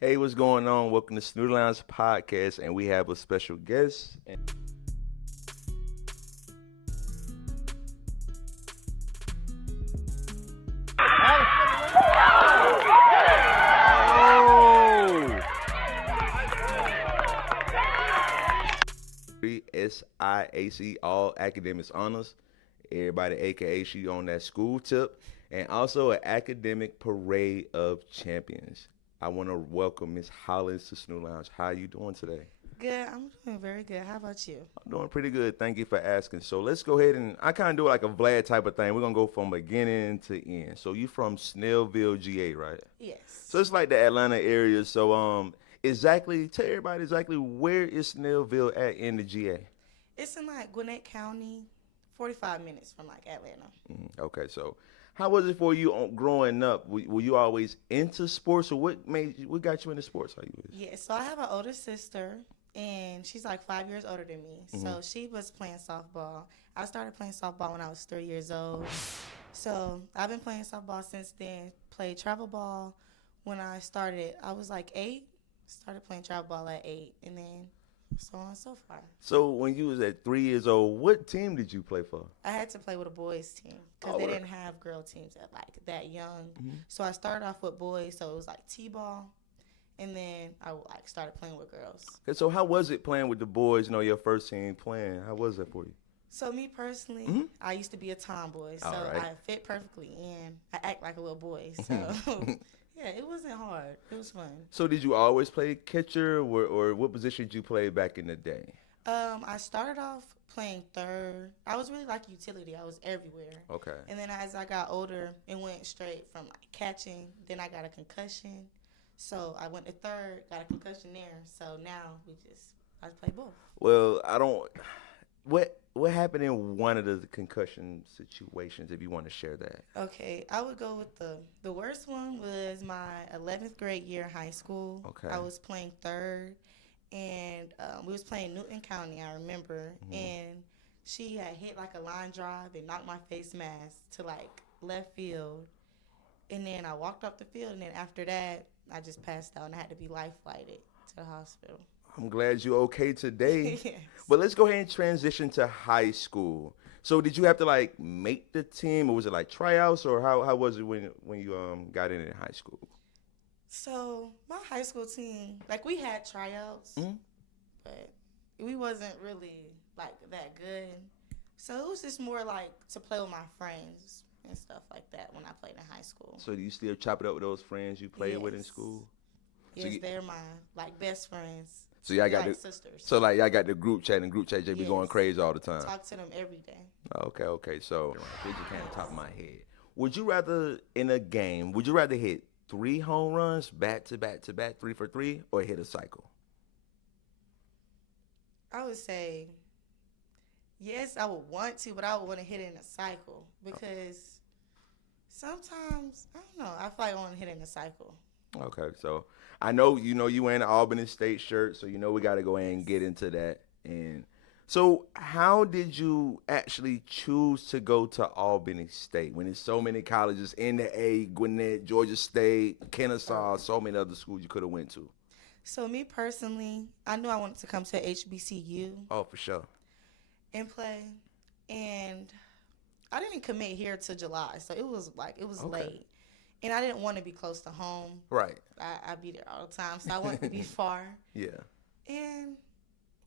Hey, what's going on? Welcome to Snoodle Lounge Podcast, and we have a special guest. SIAC, all academics honors. Everybody, aka she on that school tip, and also an academic parade of champions. I want to welcome Miss Hollis to Snoodle Lounge. How you doing today? Good. I'm doing very good. How about you? I'm doing pretty good. Thank you for asking. So let's go ahead and I kind of do it like a Vlad type of thing. We're gonna go from beginning to end. So you from Snellville, GA, right? Yes. So it's like the Atlanta area. So exactly tell everybody exactly where is Snellville at in the GA? It's in like Gwinnett County, 45 minutes from like Atlanta. Okay, so how was it for you growing up? Were you always into sports, or what got you into sports? How you was? Yeah. So I have an older sister, and she's like 5 years older than me. So she was playing softball. I started playing softball when I was 3 years old. So I've been playing softball since then. Played travel ball when I started. I was like 8. Started playing travel ball at 8, and then so on and so far. So when you was at 3 years old, what team did you play for? I had to play with a boys team because they didn't have girl teams at like that young. So I started off with boys, so it was like t-ball, and then I like started playing with girls. Okay, so how was it playing with the boys? You know, your first team playing. How was that for you? So me personally, I used to be a tomboy, so All right. I fit perfectly in. I act like a little boy, so yeah, it wasn't hard. It was fun. So did you always play catcher, or what position did you play back in the day? I started off playing third. I was really like utility. I was everywhere. Okay. And then as I got older, it went straight from like catching. Then I got a concussion. So I went to third, got a concussion there. So now I play both. Well, I don't. What happened in one of the concussion situations? If you want to share that. Okay, I would go with the worst one was my 11th grade year in high school. Okay. I was playing third, and we was playing Newton County, I remember, and she had hit like a line drive and knocked my face mask to like left field, and then I walked off the field, and then after that, I just passed out and I had to be life flighted to the hospital. I'm glad you're okay today. Yes. But let's go ahead and transition to high school. So did you have to like make the team, or was it like tryouts, or how was it when you got in high school? So my high school team, like we had tryouts, but we wasn't really like that good. So it was just more like to play with my friends and stuff like that when I played in high school. So do you still chop it up with those friends you played with in school? Yes, they're my like best friends. So y'all got like the sisters. So like y'all got the group chat, and group chat just be going crazy all the time. Talk to them every day. Okay. So it just came to the top of my head. Would you rather in a game? Would you rather hit 3 home runs back to back to back, 3 for 3, or hit a cycle? I would say yes. I would want to, but I would want to hit it in a cycle because sometimes I don't know. I feel like I want to hit it in a cycle. Okay, so I know you wearing an Albany State shirt, so we got to go ahead and get into that. And so, how did you actually choose to go to Albany State when there's so many colleges in the A, Gwinnett, Georgia State, Kennesaw, so many other schools you could have went to? So me personally, I knew I wanted to come to HBCU. Oh, for sure. And play, and I didn't commit here till July, so it was late. And I didn't want to be close to home. Right. I'd be there all the time, so I wanted to be far. Yeah. And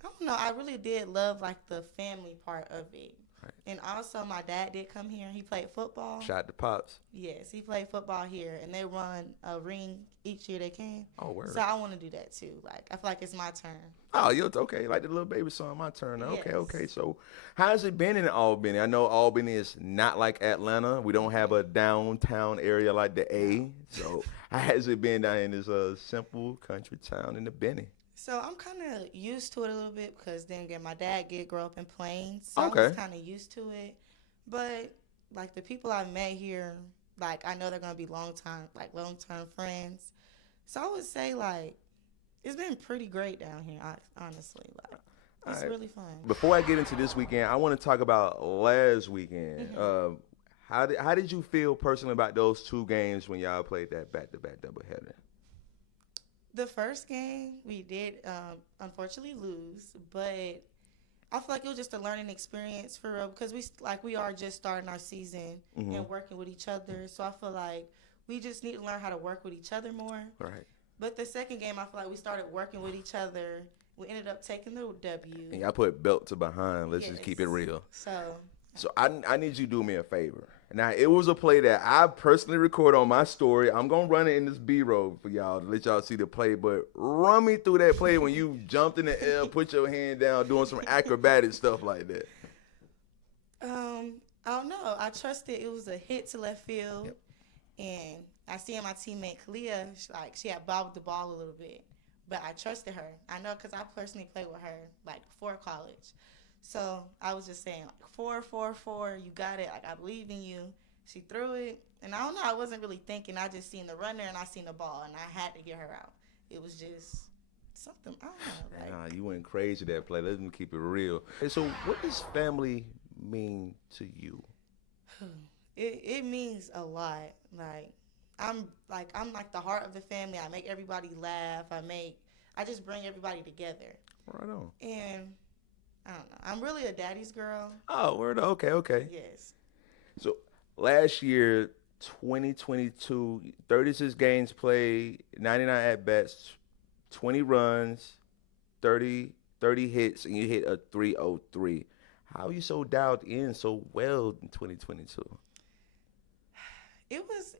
I don't know, I really did love like the family part of it. Right. And also my dad did come here. He played football. Shout out to Pops. Yes, he played football here, and they run a ring each year they can. Oh, word. So I want to do that too. Like I feel like it's my turn. Oh, you're okay. Like the little baby song, my turn. Yes. Okay. So, how's it been in Albany? I know Albany is not like Atlanta. We don't have a downtown area like the A. So, how has it been down in this simple country town in the Benny? So I'm kind of used to it a little bit because then again, my dad did grow up in Plains, so Okay. I was kind of used to it. But like the people I met here, like I know they're gonna be long-term friends. So I would say like it's been pretty great down here, honestly. Like it's really fun. Before I get into this weekend, I want to talk about last weekend. How did you feel personally about those 2 games when y'all played that back-to-back doubleheader? The first game we did unfortunately lose, but I feel like it was just a learning experience for real because we are just starting our season Hmm. and working with each other. So I feel like we just need to learn how to work with each other more. Right. But the second game, I feel like we started working with each other. We ended up taking the W. And y'all put belt to behind. Let's just keep it Yes. real. So So I need you to do me a favor. Now it was a play that I personally record on my story. I'm gonna run it in this B-roll for y'all to let y'all see the play. But run me through that play when you jumped in the air, put your hand down, doing some acrobatic stuff like that. I don't know. I trusted it was a hit to left field, Yep. and I see my teammate Kalia, she had bobbled the ball a little bit, but I trusted her. I know because I personally played with her like before college, so I was just saying like 4-4-4, you got it. Like I believe in you. She threw it, and I don't know. I wasn't really thinking. I just seen the runner and I seen the ball, and I had to get her out. It was just something I don't know. Like Nah, you went crazy that play. Let me keep it real. Hey, so what does family mean to you? it means a lot. I'm like the heart of the family. I make everybody laugh. I just bring everybody together. Right on. And I don't know. I'm really a daddy's girl. Oh, word. Okay, okay. Yes. So last year, 2022, 36 games played, 99 at bats, 20 runs, 30 hits, and you hit a 303. How are you so dialed in so well in 2022?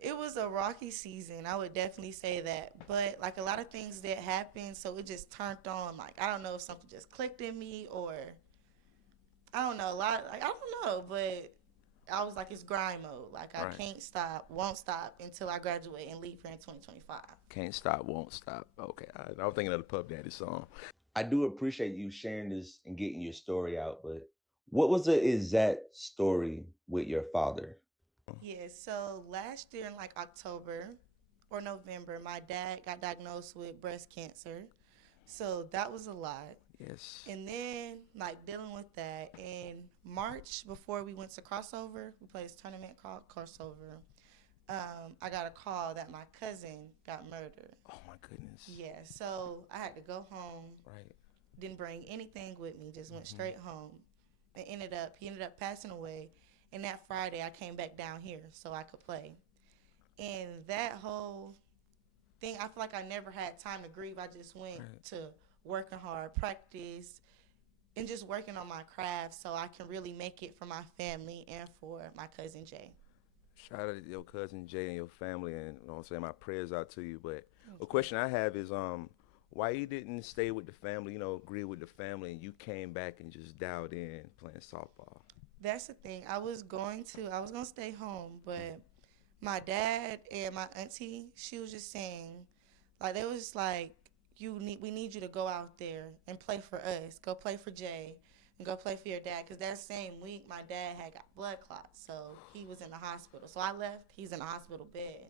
It was a rocky season. I would definitely say that. But like a lot of things that happened, so it just turned on. Like I don't know if something just clicked in me or I don't know a lot. Like I don't know, but I was like it's grind mode. Like I Right. can't stop, won't stop until I graduate and leave here in 2025. Can't stop, won't stop. Okay, I was thinking of the Puff Daddy song. I do appreciate you sharing this and getting your story out, but what was the exact story with your father? Yeah, so last year in like October or November, my dad got diagnosed with breast cancer. So that was a lot. Yes. And then like dealing with that in March before we went to crossover, we played this tournament called crossover. I got a call that my cousin got murdered. Oh my goodness. Yeah, so I had to go home. Right. Didn't bring anything with me. Just went Hmm. straight home. He ended up passing away. And that Friday, I came back down here so I could play. And that whole thing, I feel like I never had time to grieve. I just went Right. to working hard, practice, and just working on my craft so I can really make it for my family and for my cousin Jay. Shout out to your cousin Jay and your family, and you know what I'm saying, my prayers out to you. But Thank a you. question I have is, why you didn't stay with the family, agree with the family, and you came back and just dialed in playing softball? That's the thing. I was gonna stay home, but my dad and my auntie, she was just saying, like they was just like, we need you to go out there and play for us. Go play for Jay, and go play for your dad. Cause that same week, my dad had got blood clots, so he was in the hospital. So I left. He's in the hospital bed,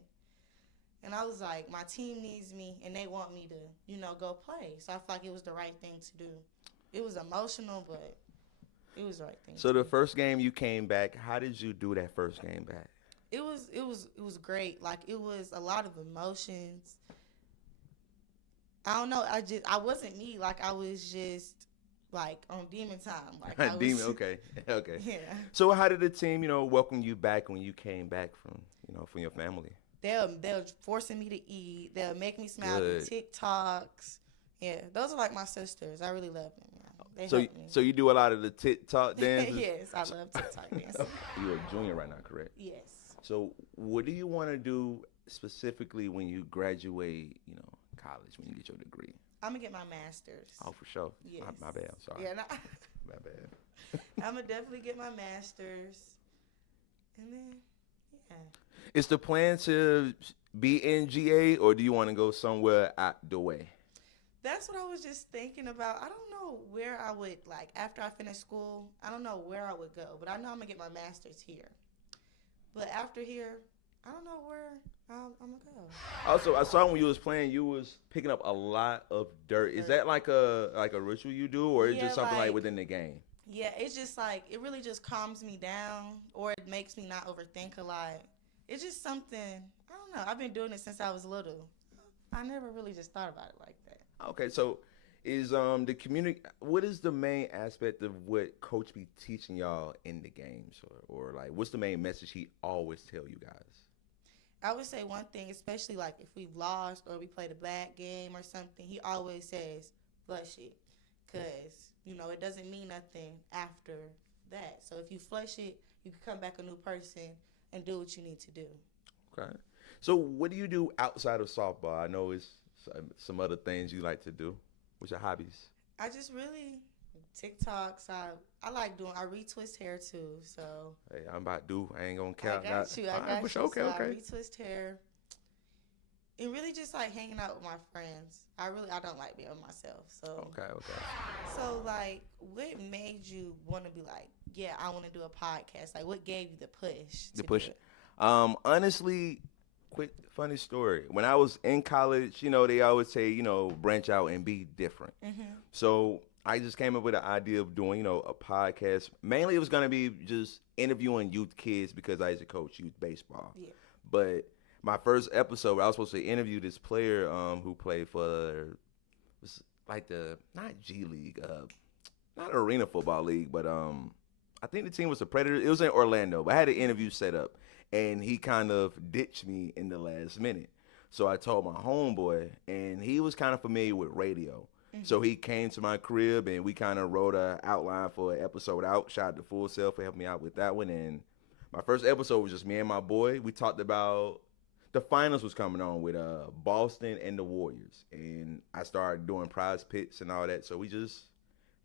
and I was like, my team needs me, and they want me to, go play. So I felt like it was the right thing to do. It was emotional, but it was the right thing So to the do. first game you came back, how did you do that first game back? It was great. Like it was a lot of emotions. I don't know. I wasn't me. Like I was just like on demon time. Like I Demon, was okay, okay. yeah. So how did the team, welcome you back when you came back from your family? They're forcing me to eat. They'll make me smile, do Good. TikToks. Yeah, those are like my sisters. I really love them. Yeah. They So, help me. so you do a lot of the TikTok dances. Yes, I love TikTok dancing. You're a junior right now, correct? Yes. So, what do you want to do specifically when you graduate, college, when you get your degree? I'm gonna get my master's. Oh, for sure. Yes. My bad. I'm sorry. Yeah, no, My bad. I'm gonna definitely get my master's, and then yeah. Is the plan to be in GA, or do you want to go somewhere out the way? That's what I was just thinking about. I don't know where I would like after I finish school. I don't know where I would go, but I know I'm gonna get my master's here. But after here, I don't know where I'm gonna go. Also, I saw when you was playing, you was picking up a lot of dirt. Is that like a ritual you do, or is it Yeah, just something like like within the game? yeah, it's just like it really just calms me down, or it makes me not overthink a lot. It's just something I don't know. I've been doing it since I was little. I never really just thought about it like that. Okay, so is the community? What is the main aspect of what coach be teaching y'all in the games, or like what's the main message he always tell you guys? I would say one thing, especially like if we've lost or we played a bad game or something, he always says, flush it. Because, it doesn't mean nothing after that. So if you flush it, you can come back a new person and do what you need to do. Okay. So what do you do outside of softball? I know it's some other things you like to do. What's your hobbies? I just really, TikToks, I like doing, I retwist hair too, so. Hey, I'm about to do. I ain't gonna count. I got you. Okay, So okay. I retwist hair. And really just like hanging out with my friends. I don't like being with myself. So Okay. So like what made you want to be like, yeah, I want to do a podcast? Like what gave you the push? The push. Honestly, quick funny story. When I was in college, they always say, branch out and be different. Mm-hmm. So I just came up with the idea of doing, a podcast. Mainly it was going to be just interviewing youth kids because I used to coach youth baseball. Yeah. But my first episode, I was supposed to interview this player who played for, was like not G League, not Arena Football League, but I think the team was the Predators. It was in Orlando, but I had an interview set up, and he kind of ditched me in the last minute. So I told my homeboy, and he was kind of familiar with radio. Mm-hmm. So he came to my crib, and we kind of wrote an outline for an episode out. Shout out to Full Self for helping me out with that one. And my first episode was just me and my boy. We talked about the finals was coming on with Boston and the Warriors. And I started doing prize picks and all that. So we just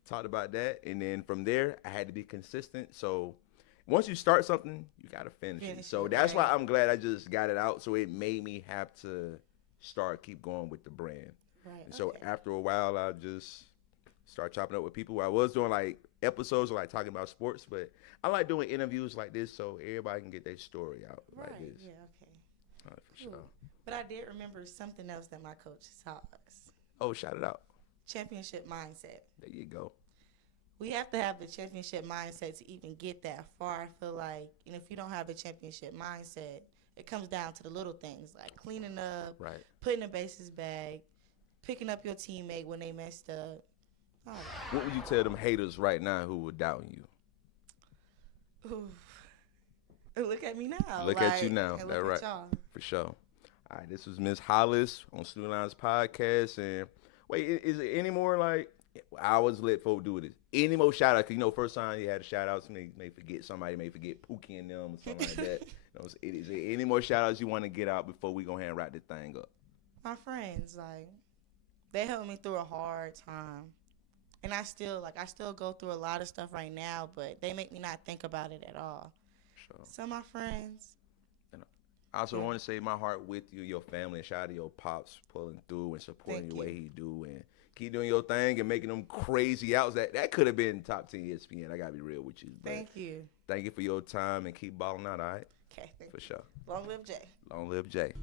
talked about that. And then from there, I had to be consistent. So once you start something, you got to finish it. So that's why I'm glad I just got it out. So it made me have to keep going with the brand. Right. And so after a while, I just start chopping up with people. I was doing like episodes of like talking about sports, but I like doing interviews like this so everybody can get their story out like this. Yeah, okay. All right, for sure. But I did remember something else that my coach taught us. Oh, shout it out. Championship mindset. There you go. We have to have the championship mindset to even get that far. I feel like, if you don't have a championship mindset, it comes down to the little things like cleaning up, right, putting the bases back, picking up your teammate when they messed up. Oh. What would you tell them haters right now who were doubting you? Ooh. Look at me now. Look at you now. That's right. For sure. All right, this was Miss Hollis on Student Lines Podcast. And wait, is there any more like, I always let folk do this. Any more shout out? Cause first time you had a shout out, somebody may forget Pookie and them or something like that. Is there any more shout outs you want to get out before we go ahead and wrap this thing up? My friends, they helped me through a hard time. And I still go through a lot of stuff right now, but they make me not think about it at all. Sure. So my friends. And I also want to say my heart with you, your family, and shout out to your pops pulling through and supporting the way he do, and keep doing your thing and making them crazy outs. That could have been top 10 ESPN. I gotta be real with you. Thank you. Thank you for your time and keep balling out. All right. Okay. For sure. Long live Jay. Long live Jay.